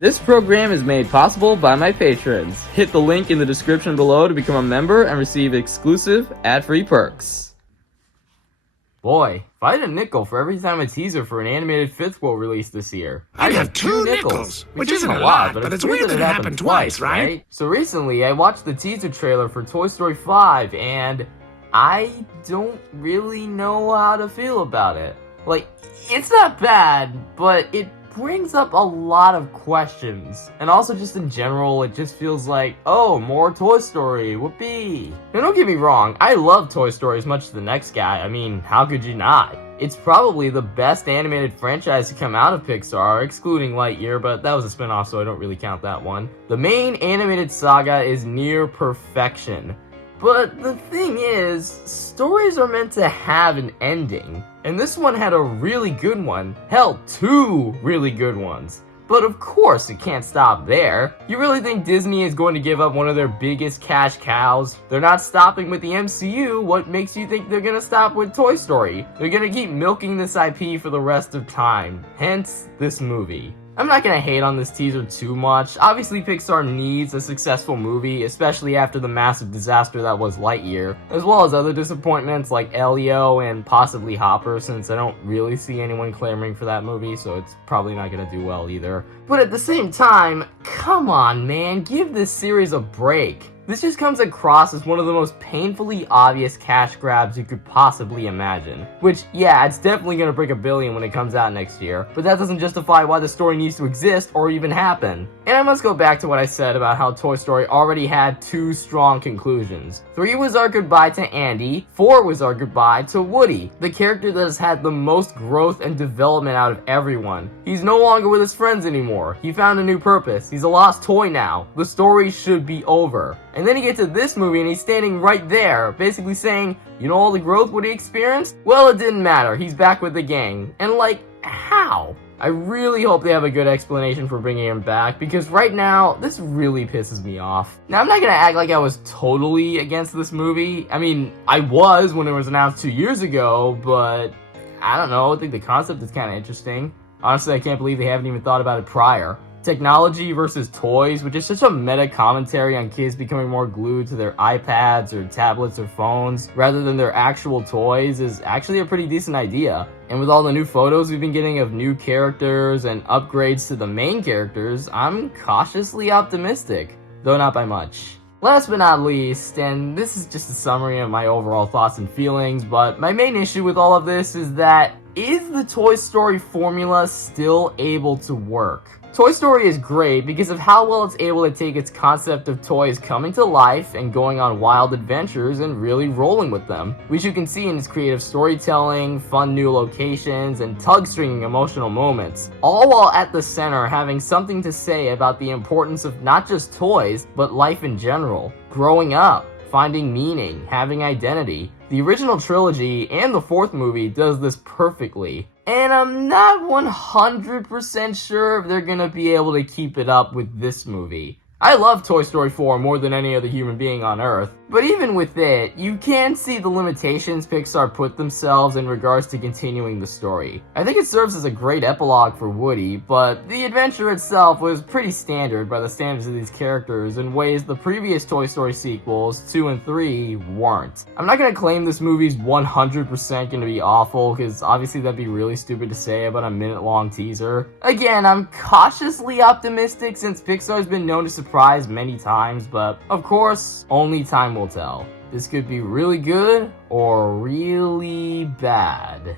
This program is made possible by my patrons. Hit the link in the description below to become a member and receive exclusive ad-free perks. Boy, if I had a nickel for every time a teaser for an animated fifth will release this year, I'd have two nickels, which isn't a lot, but it's weird that it happened twice, right? So recently, I watched the teaser trailer for Toy Story 5, and I don't really know how to feel about it. Like, it's not bad, but it brings up a lot of questions. And also just in general, it just feels like, oh, more Toy Story, whoopee. Now don't get me wrong, I love Toy Story as much as the next guy. I mean, how could you not? It's probably the best animated franchise to come out of Pixar, excluding Lightyear, but that was a spin-off, so I don't really count that one. The main animated saga is near perfection. But the thing is, stories are meant to have an ending. And this one had a really good one. Hell, two really good ones. But of course, it can't stop there. You really think Disney is going to give up one of their biggest cash cows? They're not stopping with the MCU. What makes you think they're gonna stop with Toy Story? They're gonna keep milking this IP for the rest of time. Hence, this movie. I'm not gonna hate on this teaser too much. Obviously, Pixar needs a successful movie, especially after the massive disaster that was Lightyear, as well as other disappointments like Elio and possibly Hopper, since I don't really see anyone clamoring for that movie, so it's probably not gonna do well either. But at the same time, come on, man, give this series a break. This just comes across as one of the most painfully obvious cash grabs you could possibly imagine. Which, yeah, it's definitely gonna break $1 billion when it comes out next year, but that doesn't justify why the story needs to exist or even happen. And I must go back to what I said about how Toy Story already had two strong conclusions. 3 was our goodbye to Andy, 4 was our goodbye to Woody, the character that has had the most growth and development out of everyone. He's no longer with his friends anymore. He found a new purpose. He's a lost toy now. The story should be over. And then he gets to this movie and he's standing right there, basically saying, you know all the growth Woody experienced? Well, it didn't matter. He's back with the gang. And like, how? I really hope they have a good explanation for bringing him back, because right now, this really pisses me off. Now, I'm not gonna act like I was totally against this movie. I mean, I was when it was announced 2 years ago, but I don't know, I think the concept is kind of interesting. Honestly, I can't believe they haven't even thought about it prior. Technology versus toys, which is such a meta commentary on kids becoming more glued to their iPads or tablets or phones rather than their actual toys, is actually a pretty decent idea. And with all the new photos we've been getting of new characters and upgrades to the main characters, I'm cautiously optimistic, though not by much. Last but not least, and this is just a summary of my overall thoughts and feelings, but my main issue with all of this is that, is the Toy Story formula still able to work? Toy Story is great because of how well it's able to take its concept of toys coming to life and going on wild adventures and really rolling with them, which you can see in its creative storytelling, fun new locations, and tug-stringing emotional moments, all while at the center having something to say about the importance of not just toys, but life in general, growing up, finding meaning, having identity. The original trilogy and the 4th movie does this perfectly. And I'm not 100% sure if they're gonna be able to keep it up with this movie. I love Toy Story 4 more than any other human being on Earth, but even with it, you can see the limitations Pixar put themselves in regards to continuing the story. I think it serves as a great epilogue for Woody, but the adventure itself was pretty standard by the standards of these characters in ways the previous Toy Story sequels, 2 and 3, weren't. I'm not gonna claim this movie's 100% gonna be awful, because obviously that'd be really stupid to say about a minute-long teaser. Again, I'm cautiously optimistic since Pixar's been known to surprise many times, but of course, only time will tell. This could be really good or really bad.